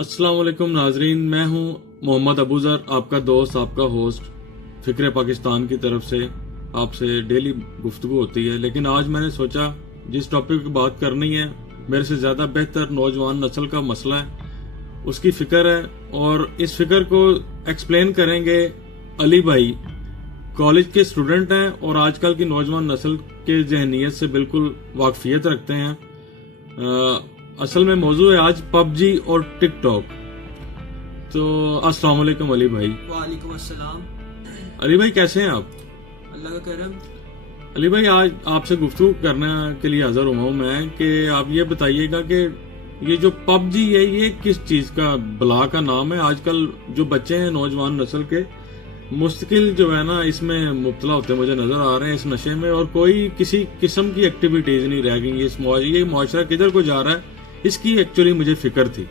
अस्सलाम वालेकुम नाजरीन, मैं हूं मोहम्मद अबूजर, आपका दोस्त, आपका होस्ट। फिक्र पाकिस्तान की तरफ से आपसे डेली गुफ्तगू होती है, लेकिन आज मैंने सोचा जिस टॉपिक की बात करनी है, मेरे से ज़्यादा बेहतर नौजवान नस्ल का मसला है, उसकी फ़िक्र है। और इस फिक्र को एक्सप्लेन करेंगे अली भाई। कॉलेज के स्टूडेंट हैं और आजकल की नौजवान नस्ल के जहनीत से बिल्कुल वाकफियत रखते हैं। असल में मौजू है आज पबजी और टिकटॉक। तो अस्सलाम वालेकुम अली भाई। वालेकुम अस्सलाम। अली भाई कैसे हैं आप? अल्लाह का करम। अली भाई आज आपसे गुफ्तगू करने के लिए हाजिर हुआ हूँ मैं कि आप ये बताइएगा कि ये जो पबजी है ये किस चीज़ का बला का नाम है। आजकल जो बच्चे हैं नौजवान नस्ल के मुस्तकिल जो है ना इसमें मुब्तला होते मुझे नजर आ रहे हैं, इस नशे में, और कोई किसी किस्म की एक्टिविटीज नहीं रह गई। ये मुआशरा किधर को जा रहा है, इसकी एक्चुअली मुझे फिक्र थी।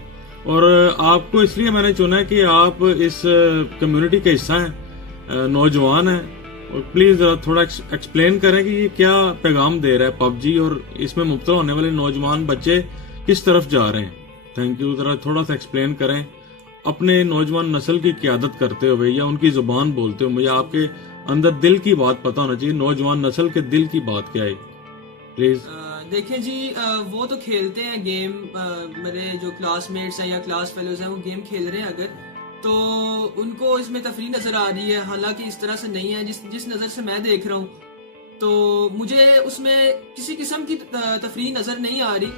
और आपको इसलिए मैंने चुना है कि आप इस कम्युनिटी का हिस्सा हैं, नौजवान हैं, और प्लीज जरा थोड़ा एक्सप्लेन करें कि ये क्या पैगाम दे रहा है पबजी और इसमें मुब्तला होने वाले नौजवान बच्चे किस तरफ जा रहे हैं। Thank you. जरा थोड़ा सा एक्सप्लेन करें अपने नौजवान नस्ल की क़यादत करते हुए या उनकी जुबान बोलते हुए। मुझे आपके अंदर दिल की बात पता होना चाहिए, नौजवान नस्ल के दिल की बात क्या है, प्लीज। देखें जी, वो तो खेलते हैं गेम, मेरे जो क्लासमेट्स हैं या क्लास फेलोज हैं वो गेम खेल रहे हैं, अगर तो उनको इसमें तफरीह नज़र आ रही है, हालांकि इस तरह से नहीं है जिस नज़र से मैं देख रहा हूँ। तो मुझे उसमें किसी किस्म की तफरीह नज़र नहीं आ रही,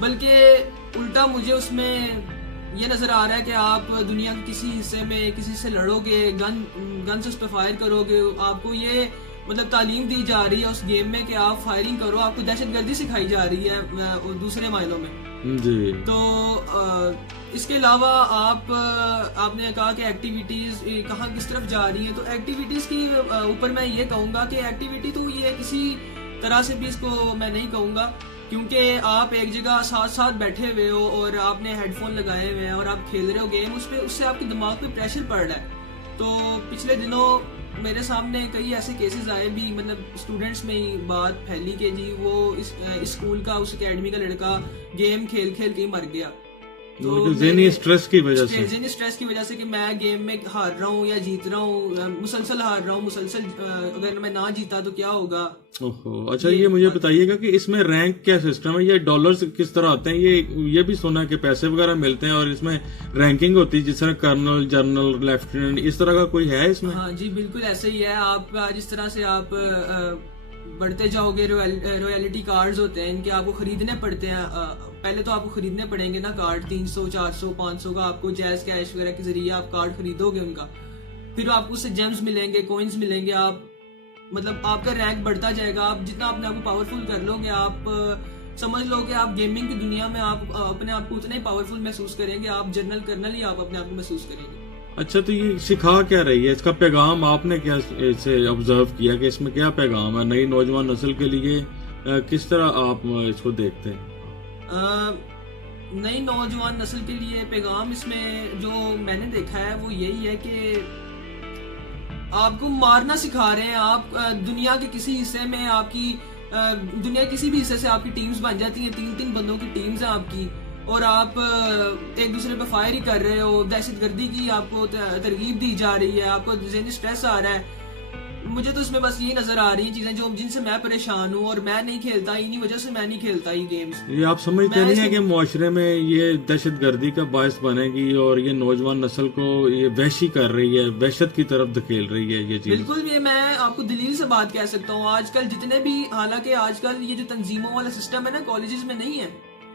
बल्कि उल्टा मुझे उसमें ये नज़र आ रहा है कि आप दुनिया के किसी हिस्से में किसी से लड़ोगे, गन से उस पर फायर करोगे। आपको ये मतलब तालीम दी जा रही है उस गेम में कि आप फायरिंग करो, आपको दहशतगर्दी सिखाई जा रही है दूसरे मायनों में जी। तो इसके अलावा आपने कहा कि एक्टिविटीज़ कहाँ किस तरफ जा रही हैं, तो एक्टिविटीज़ की ऊपर मैं ये कहूँगा कि एक्टिविटी तो ये किसी तरह से भी इसको मैं नहीं कहूँगा, क्योंकि आप एक जगह साथ साथ बैठे हुए हो और आपने हेडफोन लगाए हुए हैं और आप खेल रहे हो गेम, उससे आपके दिमाग पे प्रेशर पड़ रहा है। तो पिछले दिनों मेरे सामने कई ऐसे केसेस आए भी, मतलब स्टूडेंट्स में ही बात फैली कि जी वो इस स्कूल का, उस एकेडमी का लड़का गेम खेल खेल के ही मर गया। तो ज़हनी स्ट्रेस की वजह से कि मैं गेम में हार रहा हूँ या जीत रहा हूँ, मुसलसल हार रहा हूँ, मुसलसल अगर मैं ना जीता तो क्या होगा। ओहो, अच्छा ये मुझे बताइएगा कि इसमें रैंक क्या सिस्टम है, ये डॉलर्स किस तरह आते हैं? ये भी सुना है कि पैसे वगैरह मिलते हैं और इसमें रैंकिंग होती है, जिस तरह कर्नल, जनरल, लेफ्टिनेंट, इस तरह का कोई है इसमें? हाँ जी, बिल्कुल ऐसे ही है। आप जिस तरह से आप बढ़ते जाओगे, रॉयल्टी कार्ड्स होते हैं इनके, आपको खरीदने पड़ते हैं। पहले तो आपको खरीदने पड़ेंगे ना कार्ड, 300, 400, 500 का आपको जैज कैश वगैरह के जरिए आप कार्ड खरीदोगे उनका, फिर आपको उससे जेम्स मिलेंगे, कॉइन्स मिलेंगे। आप मतलब आपका रैंक बढ़ता जाएगा। आप जितना अपने आप को पावरफुल कर लोगे, आप समझ लो कि आप गेमिंग की दुनिया में आप अपने आप को उतना ही पावरफुल महसूस करेंगे, आप जनरल कर्नल ही आप अपने आप को महसूस करेंगे। अच्छा, तो ये सिखा क्या रही है, इसका पैगाम आपने क्या इसे ऑब्जर्व किया कि इसमें क्या पैगाम है नई नौजवान नस्ल के लिए? किस तरह आप इसको देखते हैं? नई नौजवान नस्ल के लिए पैगाम इसमें जो मैंने देखा है वो यही है कि आपको मारना सिखा रहे हैं। आप दुनिया के किसी हिस्से में दुनिया के किसी भी हिस्से से आपकी टीम्स बन जाती हैं, 3-3 बंदों की टीम्स हैं आपकी, और आप एक दूसरे पे फायर ही कर रहे हो। दहशतगर्दी की आपको तरगीब दी जा रही है, आपको ज़हनी स्ट्रेस आ रहा है। मुझे तो इसमें बस यही नजर आ रही है चीजें जिनसे मैं परेशान हूँ, और मैं नहीं खेलता, इन्हीं वजह से मैं नहीं खेलता ये गेम्स। ये आप समझते नहीं है कि मुआशरे में ये दहशतगर्दी का बायस बनेगी और ये नौजवान नस्ल को ये वहशी कर रही है, वहशत की तरफ धकेल रही है ये चीज? बिल्कुल, ये मैं आपको दलील से बात कह सकता हूँ। आजकल जितने भी, हालांकि आजकल ये जो तंजीमों वाला सिस्टम है ना कॉलेजेस में नहीं है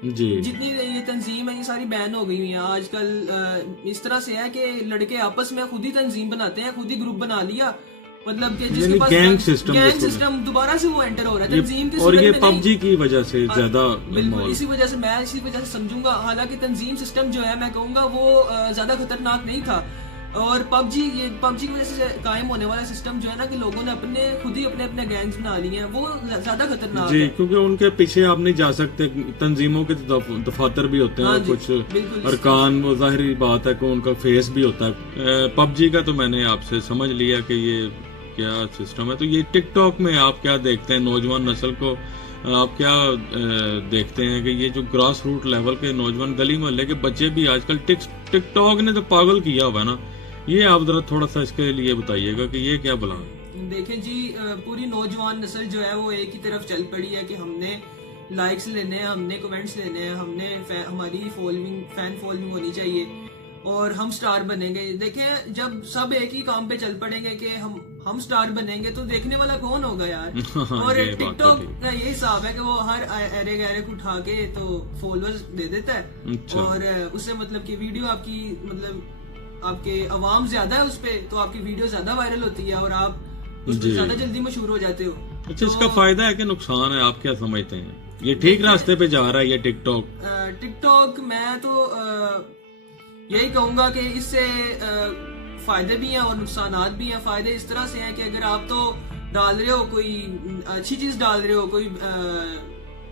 जी, जितनी ये तंजीम है ये सारी बैन हो गई हुई है आजकल। इस तरह से है कि लड़के आपस में खुद ही तंजीम बनाते हैं, खुद ही ग्रुप बना लिया, मतलब कि जिसके पास गैंग सिस्टम दोबारा से वो एंटर हो रहा है तंजीम के। और ये पबजी की वजह से ज्यादा, बिल्कुल इसी वजह से समझूंगा। हालांकि तंजीम सिस्टम जो है मैं कहूँगा वो ज्यादा खतरनाक नहीं था, और पबजी की वजह से कायम होने वाला सिस्टम जो है ना कि लोगों ने खुद ही अपने गैंग्स बना लिए हैं, वो ज्यादा खतरनाक जी है। क्योंकि उनके पीछे आप नहीं जा सकते, तंजीमों के दफातर भी होते हैं और कुछ अरकान, वो जाहिर बात है कि उनका फेस भी होता है। पबजी का तो मैंने आपसे समझ लिया कि ये क्या सिस्टम है। तो ये टिकटॉक में आप क्या देखते हैं नौजवान नस्ल को آپ کیا دیکھتے ہیں کہ یہ جو گراس روٹ لیول کے نوجوان گلی محلے کے بچے بھی آج کل ٹک ٹاک نے تو پاگل کیا ہوا ہے نا، یہ آپ ذرا تھوڑا سا اس کے لیے بتائیے گا کہ یہ کیا بلا؟ دیکھیں جی، پوری نوجوان نسل جو ہے وہ ایک ہی طرف چل پڑی ہے کہ ہم نے لائکس لینے ہیں، ہم نے کمنٹس لینے ہیں، ہم نے ہماری فین فالوئنگ ہونی چاہیے اور ہم سٹار بنیں گے۔ دیکھیں جب سب ایک ہی کام پہ چل پڑیں گے کہ ہم سٹار بنیں گے تو دیکھنے والا کون ہوگا یار؟ اور ٹک ٹاک کا یہ حساب ہے کہ وہ ہر ایرے گہرے کو اٹھا کے تو فالوورز دے دیتا ہے، اور اس سے مطلب کہ ویڈیو آپ کی مطلب آپ کے عوام زیادہ ہے اس پہ تو آپ کی ویڈیو زیادہ وائرل ہوتی ہے اور آپ اس پہ زیادہ جلدی مشہور ہو جاتے ہو۔ اچھا، اس کا فائدہ ہے کہ نقصان ہے، آپ کیا سمجھتے ہیں؟ یہ ٹھیک راستے پہ جا رہا ہے یہ ٹک ٹاک؟ میں تو یہی کہوں گا کہ اس سے فائدے بھی ہیں اور نقصانات بھی ہیں۔ فائدے اس طرح سے ہیں کہ اگر آپ تو ڈال رہے ہو کوئی اچھی چیز ڈال رہے ہو، کوئی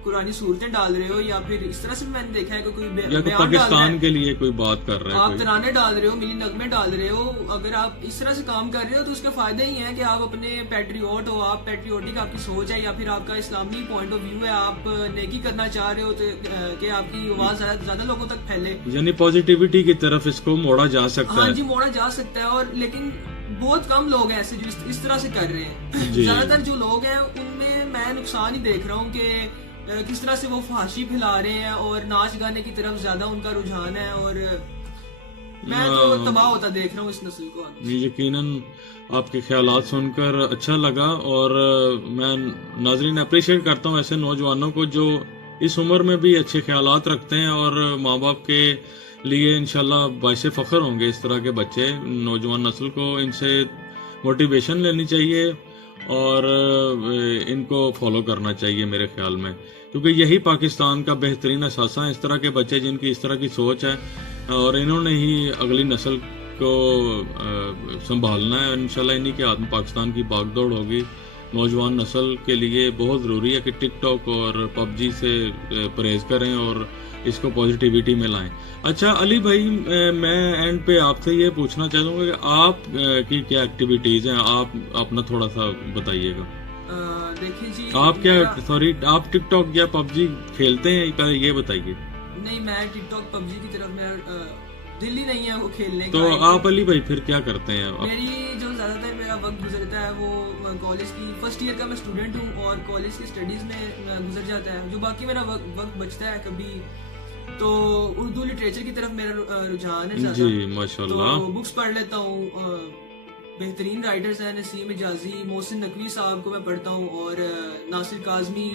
قرآنی صورتیں ڈال رہے ہو، یا پھر اس طرح سے میں نے دیکھا ہے کہ کوئی پاکستان کے لیے کوئی بات کر رہے ہو، آپ ترانے ڈال رہے ہو، ملی نغمے ڈال رہے ہو، اگر آپ اس طرح سے کام کر رہے ہو تو اس کا فائدہ ہی ہے کہ آپ اپنے پیٹریوٹ ہو، آپ پیٹریوٹک آپ کی سوچ ہے، یا پھر آپ کا اسلامی پوائنٹ آف ویو ہے، آپ نیکی کرنا چاہ رہے ہو تو کہ آپ کی آواز زیادہ لوگوں تک پھیلے، یعنی پازیٹیوٹی کی طرف اس کو موڑا جا سکتا ہے۔ ہاں جی، موڑا جا سکتا ہے، اور لیکن بہت کم لوگ ہیں ایسے جو اس طرح سے کر رہے ہیں۔ زیادہ تر جو لوگ ہیں ان میں نقصان ہی دیکھ رہا ہوں کہ کس طرح سے وہ فحاشی پھیلا رہے ہیں اور ناچ گانے کی طرف زیادہ ان کا رجحان ہے، اور میں تو تباہ ہوتا دیکھ رہا ہوں اس نسل کو۔ یقیناً آپ کے خیالات سن کر اچھا لگا، اور میں ناظرین اپریشیٹ کرتا ہوں ایسے نوجوانوں کو جو اس عمر میں بھی اچھے خیالات رکھتے ہیں، اور ماں باپ کے لیے انشاءاللہ باعث فخر ہوں گے اس طرح کے بچے۔ نوجوان نسل کو ان سے موٹیویشن لینی چاہیے اور ان کو فالو کرنا چاہیے میرے خیال میں، کیونکہ یہی پاکستان کا بہترین اثاثہ ہے، اس طرح کے بچے جن کی اس طرح کی سوچ ہے، اور انہوں نے ہی اگلی نسل کو سنبھالنا ہے۔ انشاءاللہ انہی کے ہاتھ میں پاکستان کی باغ دوڑ ہوگی۔ نوجوان نسل کے لیے بہت ضروری ہے کہ ٹک ٹاک اور پب جی سے پرہیز کریں اور اس کو پازیٹیوٹی میں لائیں۔ اچھا علی بھائی، میں اینڈ پہ آپ سے یہ پوچھنا چاہوں گا کہ آپ کی کیا ایکٹیویٹیز ہیں، آپ اپنا تھوڑا سا بتائیے گا۔ دیکھیں جی، آپ ٹک ٹاک یا پب جی کھیلتے ہیں؟ پہلے یہ بتائیے۔ نہیں، میں ٹک ٹاک پب جی کی طرف میرا دل ہی نہیں ہے وہ کھیلنے کا۔ تو آپ علی بھائی پھر کیا کرتے ہیں؟ میری جو زیادہ تر میرا وقت گزرتا ہے وہ کالج کی فرسٹ ایئر کا میں اسٹوڈنٹ ہوں، اور کالج کی اسٹڈیز میں گزر جاتا ہے۔ جو باقی میرا وقت بچتا ہے کبھی تو اردو لٹریچر کی طرف میرا رجحان ہے زیادہ۔ جی ماشاءاللہ، تو بکس پڑھ لیتا ہوں، بہترین رائٹرز ہیں، نسیم اجازی، محسن نقوی صاحب کو میں پڑھتا ہوں، اور ناصر کاظمی،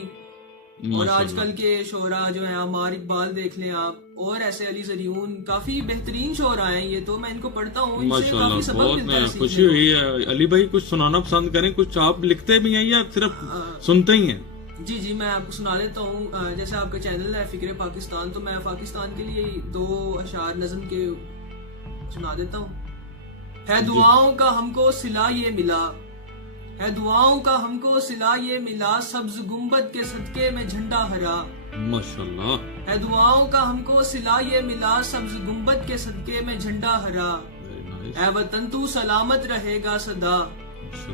اور آج کل کے شعراء جو ہیں عمار اقبال دیکھ لیں آپ، اور ایسے علی زریون، کافی بہترین شعراء ہیں یہ تو، میں ان کو پڑھتا ہوں، ان سے کافی سبق ملتا ہے۔ بہت خوشی ہوئی ہے۔ علی بھائی کچھ سنانا پسند کریں؟ کچھ آپ لکھتے بھی ہیں یا صرف سنتے ہی ہیں؟ جی میں آپ کو سنا لیتا ہوں۔ جیسے آپ کا چینل ہے فکر پاکستان، تو میں پاکستان کے لیے 2 اشعار نظم کے سنا دیتا ہوں۔ ہے دعاؤں کا ہم کو صلہ یہ ملا، ہے دعاؤں کا ہم کو صلہ یہ ملا، سبز گنبد کے صدقے میں جھنڈا ہرا۔ ماشاءاللہ، ہے دعاؤں کا ہم کو صلہ یہ ملا، سبز گنبد کے صدقے میں جھنڈا ہرا۔ اے وطن تو سلامت رہے گا صدا،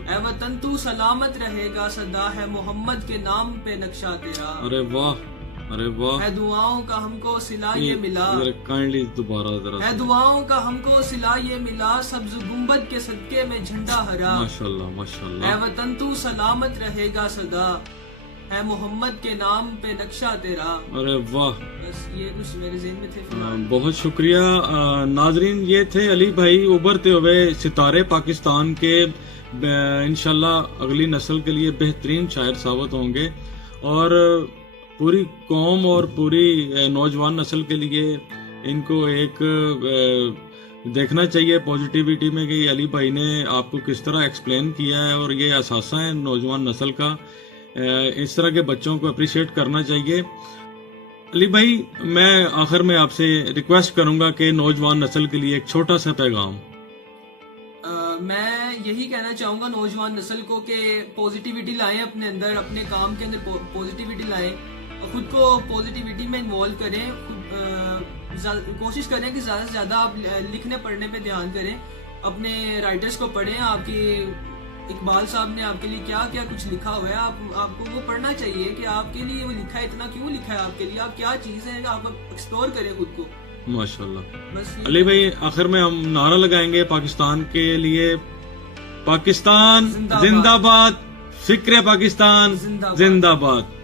اے وطن تو سلامت رہے گا صدا، ہے محمد کے نام پہ نقشہ تیرا۔ ارے واہ، ارے واہ۔ ہے دعاؤں کا ہم کو صلہ یہ ملا، کائنڈلی دوبارہ ذرا۔ ہے دعاؤں کا ہم کو صلہ یہ ملا، سبز گنبد کے صدقے میں جھنڈا ہرا۔ ماشاءاللہ ماشاءاللہ۔ اے وطن تو سلامت رہے گا صدا، ہے محمد کے نام پہ نقشہ تیرا۔ ارے واہ، بس یہ کچھ میرے ذہن میں تھے۔ بہت شکریہ ناظرین، یہ تھے علی بھائی، ابھرتے ہوئے ستارے پاکستان کے، انشاءاللہ اگلی نسل کے لیے بہترین شاعر ثابت ہوں گے، اور پوری قوم اور پوری نوجوان نسل کے لیے ان کو ایک دیکھنا چاہیے پازیٹیوٹی میں کہ علی بھائی نے آپ کو کس طرح ایکسپلین کیا ہے، اور یہ اثاثہ ہے نوجوان نسل کا۔ اس طرح کے بچوں کو اپریشیٹ کرنا چاہیے۔ علی بھائی، میں آخر میں آپ سے ریکویسٹ کروں گا کہ نوجوان نسل کے لیے ایک چھوٹا سا پیغام۔ میں یہی کہنا چاہوں گا نوجوان نسل کو کہ پازیٹیوٹی لائیں اپنے اندر، اپنے کام کے اندر پازیٹیوٹی لائیں، خود کو پازیٹیوٹی میں انوالو کریں، کوشش کریں کہ زیادہ سے زیادہ آپ لکھنے پڑھنے پہ دھیان کریں، اپنے رائٹرز کو پڑھیں، آپ کی اقبال صاحب نے آپ کے لیے کیا کیا کچھ لکھا ہوا ہے، آپ کو وہ پڑھنا چاہیے کہ آپ کے لیے وہ لکھا ہے، اتنا کیوں لکھا ہے آپ کے لیے، آپ کیا چیز ہے، آپ ایکسپلور کریں خود کو. ماشاءاللہ. بس علی بھائی آخر میں ہم نعرہ لگائیں گے پاکستان کے لیے، پاکستان زندہ باد، فکر پاکستان زندہ باد.